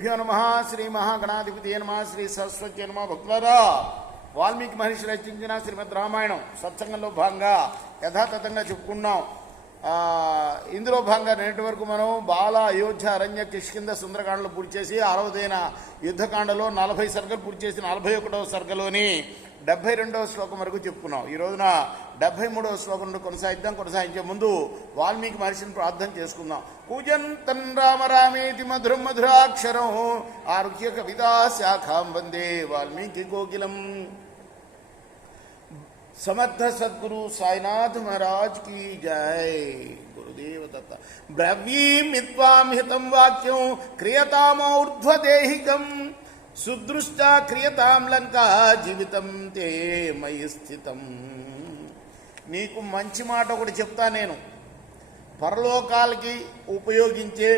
గురుభ్యో నమ. శ్రీ మహాగణాధిపతి నమ. శ్రీ సరస్వతి నమ. భక్తులారా, వాల్మీకి మహర్షి రచించిన శ్రీమద్ రామాయణం సత్సంగంలో భాగంగా యథాతథంగా చెప్పుకున్నాం. ఇందులో భాగంగా నేటి వరకు మనం బాల, అయోధ్య, అరణ్య, కిష్కింద, సుందరకాండలు పూర్తి చేసి 60వ యుద్ధకాండలో 40 సర్గలు పూర్తి చేసి 41వ సర్గలోని 72వ శ్లోకం వరకు చెప్పుకున్నాం. ఈ రోజున 73వ శ్లోకం నుండి కొనసాగించే ముందు వాల్మీకి మహర్షిని ప్రార్థన చేసుకుందాం. కూజంతం రామ రామేతి మధురం మధురాక్షరం ఆరుహ్య కవితా శాఖాం వందే వాల్మీకి కోకిలం. समर्थ सद्गुरु साईनाथ महाराज की जय. गुरुदेव दत्त. ब्रवीमित्वां हितं वाक्यं क्रियतामौर्ध्वदेहिकं सुदृष्टा क्रियतां లంకా జీవితం తే మయి స్థితం. నీకు మంచి మాట ఒకటి చెప్తా. నేను పరలోకాలకి ఉపయోగించే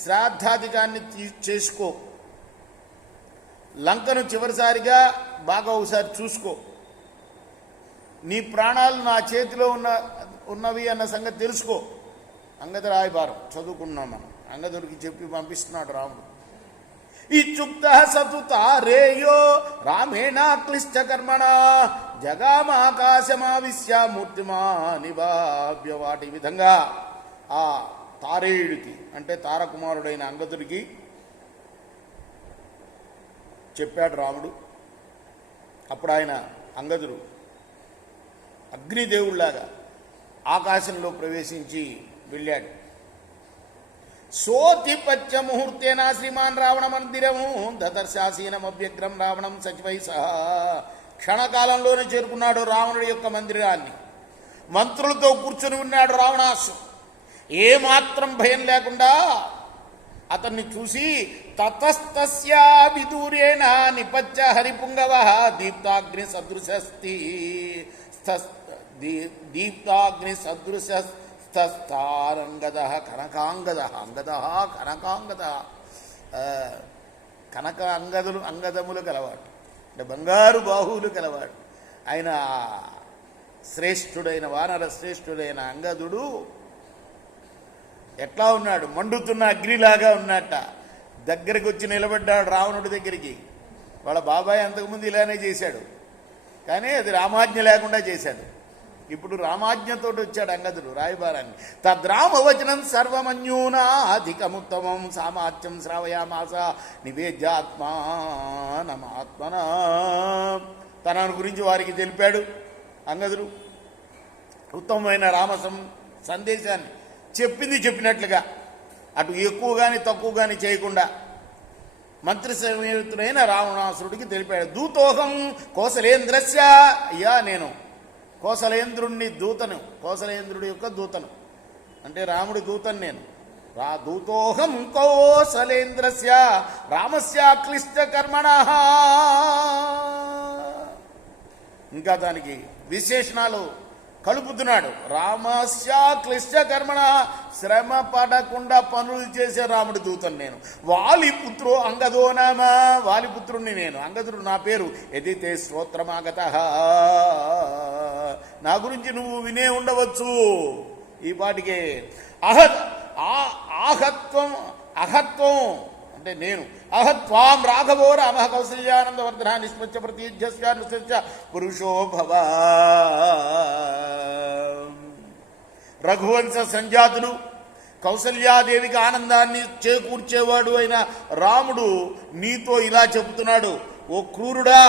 శ్రాద్ధాధికాన్ని చేసుకో. లంకను చివరిసారిగా బాగా ఒకసారి చూసుకో. నీ ప్రాణాలు నా చేతిలో ఉన్నవి అన్న సంగతి తెలుసుకో. అంగద రాయబారం చదువుకున్నాం మనం. అంగదుడికి చెప్పి పంపిస్తున్నాడు రాముడు. ఇచ్చుక్త సతుతారేయో రామేణ క్లిష్ట కర్మణ జగామాకాశమావిశ్య మూర్తిమా నివాభ్య. వాటి విధంగా ఆ తారేయుడికి అంటే తారకుమారుడైన అంగదుడికి చెప్పాడు రాముడు. అప్పుడు ఆయన అంగదుడు అగ్నిదేవుళ్లాగా ఆకాశంలో ప్రవేశించి వెళ్ళాడు. సోతిపత్య ముహూర్తేన శ్రీమాన్ రావణ మందిరము దదర్శాసీనమభ్యగ్రం రావణం సచివై సహా. క్షణకాలంలోనే చేరుకున్నాడు రావణుడి యొక్క మందిరాన్ని. మంత్రులతో కూర్చుని ఉన్నాడు రావణాసు. ఏమాత్రం భయం లేకుండా అతన్ని చూసి తతస్తస్యా విదూరేణ నిపత్య హరిపుంగవ దీప్తాగ్ని సదృశస్తి దీప్తాగ్ని సదృశస్తారంగద కనకాంగద. అంగద కనకాంగద. కనక అంగదములు కలవాడు అంటే బంగారు బాహువులు కలవాడు. ఆయన శ్రేష్ఠుడైన వానర శ్రేష్ఠుడైన అంగదుడు ఎట్లా ఉన్నాడు? మండుతున్న అగ్నిలాగా ఉన్నట్ట. దగ్గరికి వచ్చి నిలబడ్డాడు రావణుడి దగ్గరికి. వాళ్ళ బాబాయ్ అంతకుముందు ఇలానే చేశాడు, కానీ అది రామాజ్ఞ లేకుండా చేశాడు. ఇప్పుడు రామాజ్ఞతో వచ్చాడు అంగదుడు రాయబారాన్ని. తద్రామవచనం సర్వమన్యూనాధికముత్తమం సామాత్యం శ్రావయామాస నివేద్యాత్మానమాత్మన. తన గురించి వారికి తెలిపాడు అంగదుడు. ఉత్తమమైన సందేశాన్ని చెప్పింది చెప్పినట్లుగా, అటు ఎక్కువ కానీ తక్కువ కానీ చేయకుండా మంత్రి సమేతుడైన రావణాసురుడికి తెలిపాడు. దూతోహం కోసలేంద్రస్య. అయ్యా, నేను కోసలేంద్రుణ్ణి దూతను, కోసలేంద్రుడి యొక్క దూతను అంటే రాముడి దూతను నేను. దూతోహం కోసలేంద్రస్య రామస్య క్లిష్ట కర్మణ. ఇంకా దానికి విశేషణాలు కలుపుతున్నాడు. రామస్య క్లిష్ట కర్మణ, శ్రమ పడకుండా పనులు చేసే రాముడి దూతను నేను. వాలిపుత్రో అంగదో నామ, వాలిపుత్రుణ్ణి నేను. అంగదుడు నా పేరు. ఎదితే స్తోత్రమాగత. నా గురించి నువ్వు వినే ఉండవచ్చు ఈ పాటికే. అహత్వం అంటే నేను. అహత్వాం రాఘవో రామ కౌసల్యానందవర్ధన నిస్మత్య ప్రతీజ్య పురుషో భవ. రఘువంశ సంజాతుడు, కౌసల్యాదేవికి ఆనందాన్ని చేకూర్చేవాడు అయిన రాముడు నీతో ఇలా చెబుతున్నాడు. ఓ క్రూరుడా,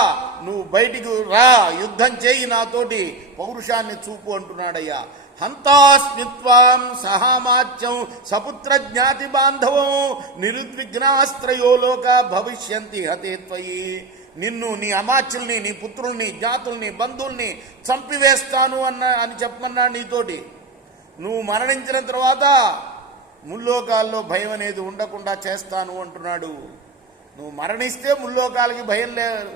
నువ్వు బయటికి రా, యుద్ధం చేయి, నాతోటి పౌరుషాన్ని చూపు అంటున్నాడయ్యా. హంతాస్మిత్వాం సహామాత్యం సపుత్ర జ్ఞాతి బాంధవం నిరుద్విగ్నాస్త్రయో లోక భవిష్యంతి హతే త్వయి. నిన్ను, నీ అమాత్యుల్ని, నీ పుత్రుల్ని, జ్ఞాతుల్ని, బంధువుల్ని చంపివేస్తాను అని చెప్పమన్నాడు నీతోటి. నువ్వు మరణించిన తర్వాత ముల్లోకాల్లో భయం అనేది ఉండకుండా చేస్తాను అంటున్నాడు. నువ్వు మరణిస్తే ముల్లోకాలకి భయం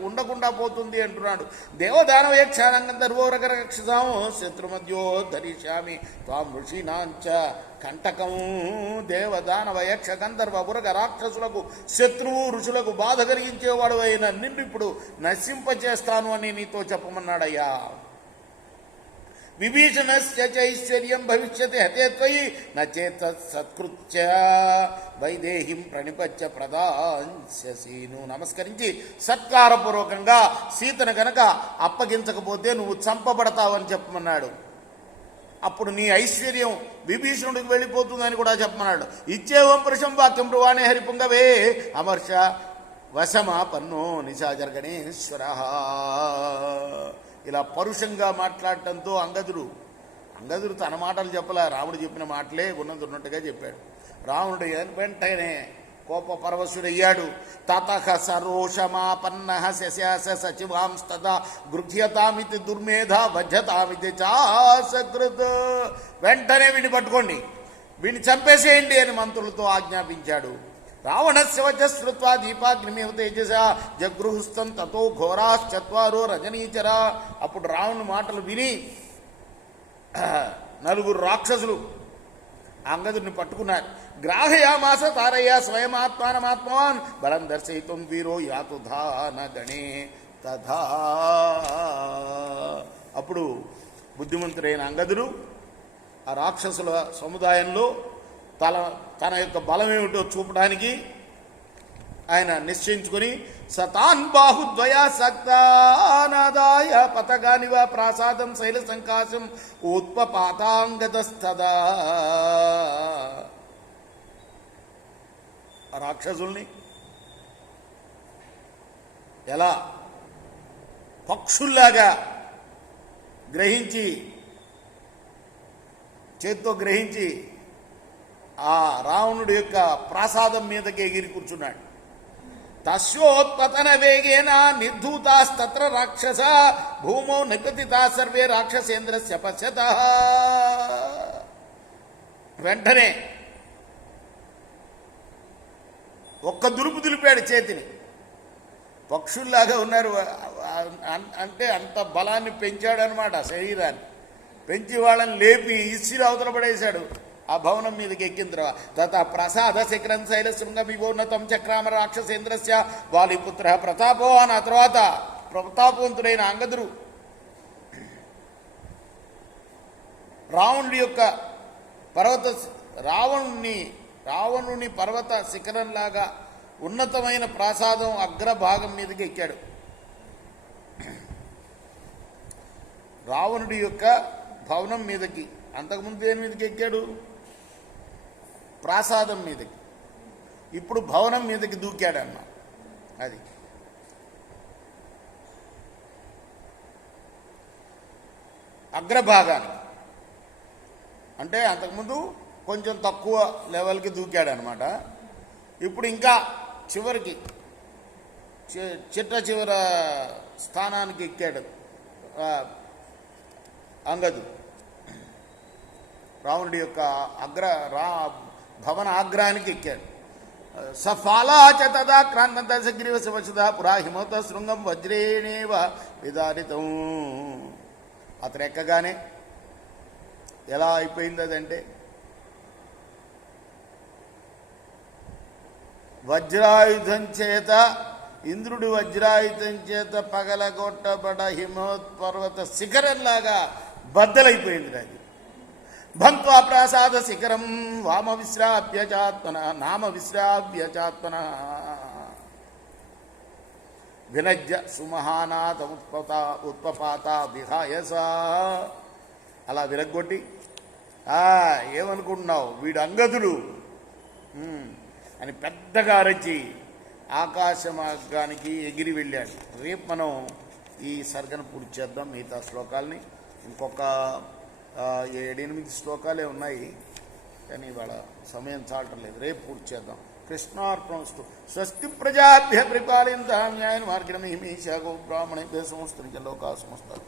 ఉండకుండా పోతుంది అంటున్నాడు. దేవదానవేక్షానంగర్వోరగరక్షసాము శత్రుమధ్యో ధరిష్యామి త్వాం ఋషీనాంచ కంటకం. దేవదానవయక్ష గంధర్వ పురగ రాక్షసులకు శత్రువు, ఋషులకు బాధ కలిగించేవాడు అయిన నిన్ను ఇప్పుడు నశింపచేస్తాను అని నీతో చెప్పమన్నాడయ్యా. విభీషణస్య చైశ్వర్యం భవిష్యతి హతే త్వయి నచేత సత్కృత్య వైదేహిం ప్రణిపత్య ప్రదాస్యసి. నువ్వు నమస్కరించి సత్కారపూర్వకంగా సీతను గనక అప్పగించకపోతే నువ్వు చంపబడతావని చెప్పమన్నాడు. అప్పుడు నీ ఐశ్వర్యం విభీషణుడికి వెళ్ళిపోతుందని కూడా చెప్పమన్నాడు. ఇచ్చేవం పురుషం వాక్యం బ్రువాణే హరిపుంగవే అమర్ష వశమాపన్నో నిశాచరగణేశ్వర. ఇలా పరుషంగా మాట్లాడటంతో అంగదుడు తన మాటలు చెప్పలే, రాముడు చెప్పిన మాటలే ఉన్నట్టుగా చెప్పాడు. రావణుడు వెంటనే కోప పరవశుడయ్యాడు. తతః సరోషమాపన్న శశాస సచివాంస్తదా గృహ్యతామితి దుర్మేధ వజ్యతామితి చాసకృత్. వెంటనే వీడిని పట్టుకోండి, వీడిని చంపేసేయండి అని మంత్రులతో ఆజ్ఞాపించాడు. రావణస్య వచశ్రుత్వా దీపాగ్నిమివ తేజస జగృహస్థం తతో ఘోరాశ్చత్వారో రజనీచర. అప్పుడు రావణుని మాటలు విని నలుగురు రాక్షసులు అంగదుడిని పట్టుకున్నారు. గ్రాహయామాస తారయ్య స్వయమాత్మానమాత్మవాన్ బలం దర్శయితం వీరో యాతుధాన గణే తథా. అప్పుడు బుద్ధిమంతుడైన అంగదుడు ఆ రాక్షసుల సముదాయంలో తన యొక్క బలం ఏమిటో చూపడానికి ఆయన నిశ్చయించుకొని సతాన్ బాహుద్వయా సక్తానాదాయ పతగానివ ప్రాసాదం శైల సంకాశం ఉత్పపాతాంగతస్తదా. రాక్షసుల్ని ఎలా పక్షుల్లాగా చేత్తో గ్రహించి ఆ రావణుడి యొక్క ప్రాసాదం మీదకి ఎగిరి కూర్చున్నాడు. తస్యోత్పతన వేగేన నిర్ధూతాస్తత్ర రాక్షస భూమో నిపతితా సర్వే రాక్షసేంద్రస్య పశ్యతః. వెంటనే ఒక్క దులుపు దులిపాడు చేతిని. పక్షుల్లాగా ఉన్నారు అంటే అంత బలాన్ని పెంచాడనమాట. శరీరాన్ని పెంచి వాళ్ళని లేపి ఇసిరి అవతల పడేశాడు. ఆ భవనం మీదకి ఎక్కిన తర్వాత తత ప్రసాద శిఖరం శైలశృంగ వివోన్నతం చక్రామ రాక్షసేంద్రస్య వాలిపుత్ర ప్రతాపో అని. ఆ తర్వాత ప్రతాపవంతుడైన అంగదుడు రావణుని పర్వత శిఖరంలాగా ఉన్నతమైన ప్రాసాదం అగ్రభాగం మీదకి ఎక్కాడు. రావణుడి యొక్క భవనం మీదకి. అంతకుముందు దేని మీదకి ఎక్కాడు? ప్రాసాదం మీదకి. ఇప్పుడు భవనం మీదకి దూకాడన్న. అది అగ్రభాగానికి. అంటే అంతకుముందు కొంచెం తక్కువ లెవెల్కి దూకాడనమాట. ఇప్పుడు ఇంకా చివరికి చిట్ట స్థానానికి ఎక్కాడు అంగదుడు. రావణుడి యొక్క భవన ఆగ్రహానికి ఎక్కాడు. సఫాలాచ తదా క్రాంతగ్రీవ శివసుధ పురా హిమోత శృంగం వజ్రేణేవ విదారితం. అతను ఎక్కగానే ఎలా అయిపోయింది అదంటే, వజ్రాయుధం చేత ఇంద్రుడి వజ్రాయుధం చేత పగలగొట్టబడ హిమోత్పర్వత శిఖరంలాగా బద్దలైపోయింది అది. భంత్వా ప్రాసాద శిఖరం వామ విశ్రావ్య చాత్మన నామ విశ్రావ్య చాత్మన వినజ్య సుమహానాథ ఉత్పపాత విహాయస. అలా విరగ్గొట్టి ఏమనుకుంటున్నావు వీడు అంగదుడు అని పెద్దగా అరచి ఆకాశ మార్గానికి ఎగిరి వెళ్ళాడు. రేపు మనం ఈ సర్గను పూర్తి చేద్దాం. మిగతా శ్లోకాలని ఇంకొక 7-8 శ్లోకాలే ఉన్నాయి, కానీ ఇవాళ సమయం చాలటం లేదు. రేపు పూర్తి చేద్దాం. కృష్ణార్పణస్తు. స్వస్తి ప్రజాభ్య పరిపాలయంతాం న్యాయ మార్గణమహిమీశా గో బ్రాహ్మణేభ్యः సమస్త లోకా సమస్త